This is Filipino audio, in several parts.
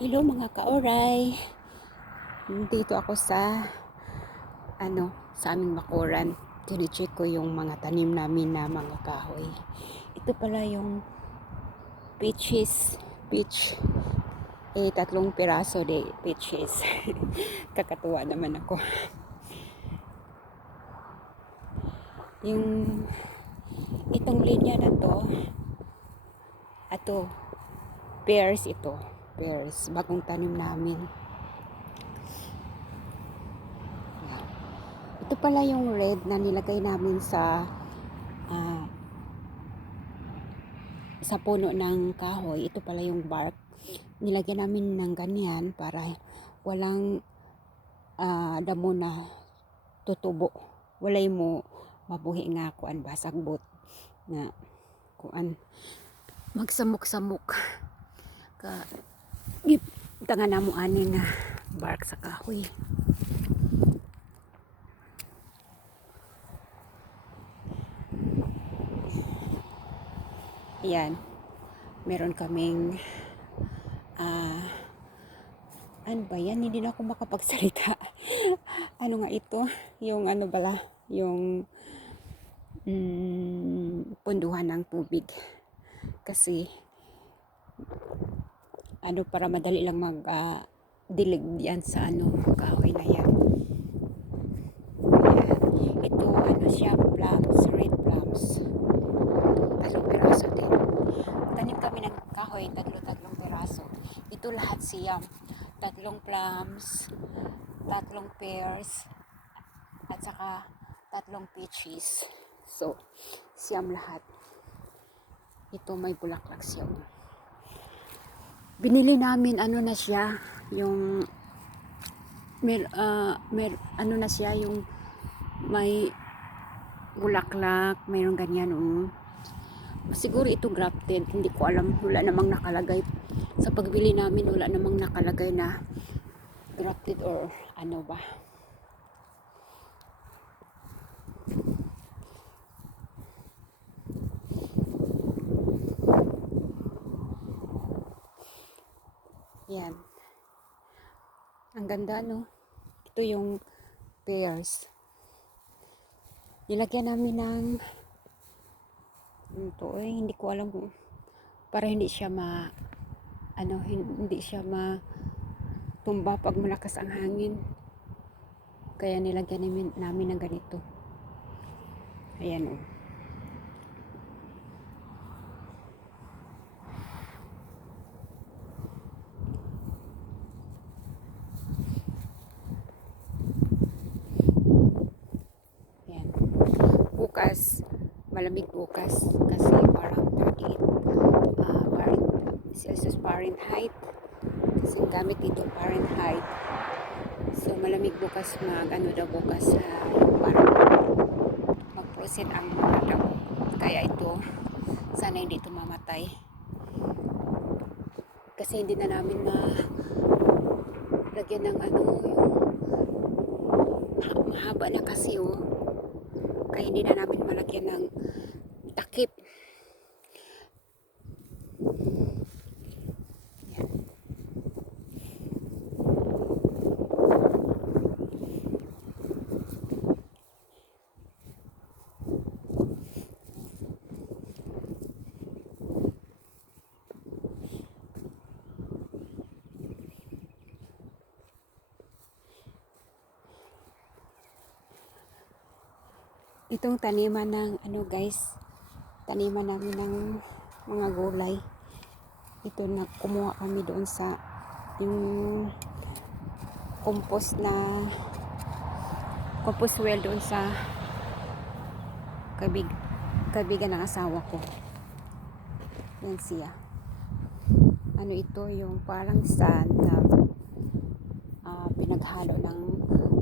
Hello mga kaoray. Dito ako sa ano, sa aming bakuran. Tine-check ko yung mga tanim namin na mga kahoy. Ito pala yung peaches, peach. Eh, tatlong piraso de peaches. Kakatuwa naman ako. Yung itong linya na to, ato, pears ito pears. Bagong tanim namin. Ito pala yung red na nilagay namin sa ah, sa puno ng kahoy. Ito pala yung bark. Nilagyan namin ng ganyan para walang ah, damo na tutubo. Walay mo mabuhi nga kuan basagbot na kuan magsamok-samok ka Gip, tanga na mo ani nga bark sa kahoy. Yan. Meron kaming ah ano ba yan? Hindi na ako makapagsalita. ano nga ito? Yung ano bala? Yung mm, punduhan ng tubig. Kasi ano para madali lang mag ah, dilig yan sa ano kahoy na yan. Ayan. Ito ano siya plums, red plums. Tatlong piraso din. Tanim kami ng kahoy, tatlo-tatlong piraso. Ito lahat siyam. Tatlong plums, tatlong pears, at saka tatlong peaches. So, siyam lahat. Ito may bulaklak siya. Binili namin ano na siya yung mer, ah, mer ano na siya yung may bulaklak mayroong ganyan oh. siguro ito grafted hindi ko alam wala namang nakalagay sa pagbili namin wala namang nakalagay na grafted or ano ba Yan. Ang ganda, no? Ito yung pears. Nilagyan namin ng ito eh, hindi ko alam kung para hindi siya ma ano, hindi siya ma tumba pag malakas ang hangin. Kaya nilagyan namin, namin ng ganito. Ayan, oh. Yan. Bukas, malamig bukas kasi parang 38 uh, parang Celsius Fahrenheit. Kasi gamit dito Fahrenheit. So malamig bukas mag ano daw bukas uh, parang mag-proceed ang mga daw. Kaya ito sana hindi ito mamatay. Kasi hindi na namin na lagyan ng ano yung mahaba na kasi oh. Kaya hindi na namin malagyan ng takip. Itong taniman ng ano guys, taniman namin ng mga gulay. Ito na kumuha kami doon sa yung compost na compost well doon sa kabig kabigan ng asawa ko. Yan siya. Ano ito yung parang sand na ah, pinaghalo ng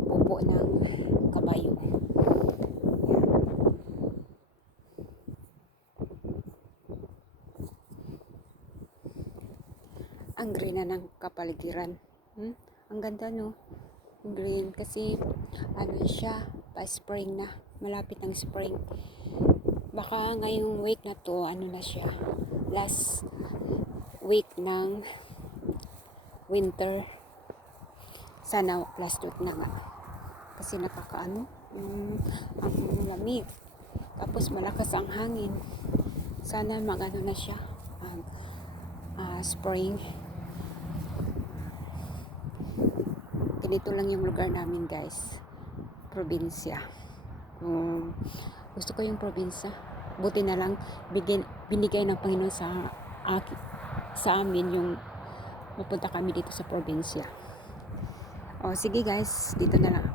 pupo ng kabayo. Ang green na ng kapaligiran. Hmm? Ang ganda no? Green kasi ano siya, pa spring na. Malapit ang spring. Baka ngayong week na to, ano na siya, last week ng winter. Sana last week na nga. Kasi nakakaano, mm, ang lamig. Tapos malakas ang hangin. Sana magano na siya. Mag, ah, spring. Ganito lang yung lugar namin guys. Probinsya. Um, gusto ko yung probinsya. Buti na lang bigyan, binigay ng Panginoon sa aki, sa amin yung mapunta kami dito sa probinsya. O sige guys, dito na lang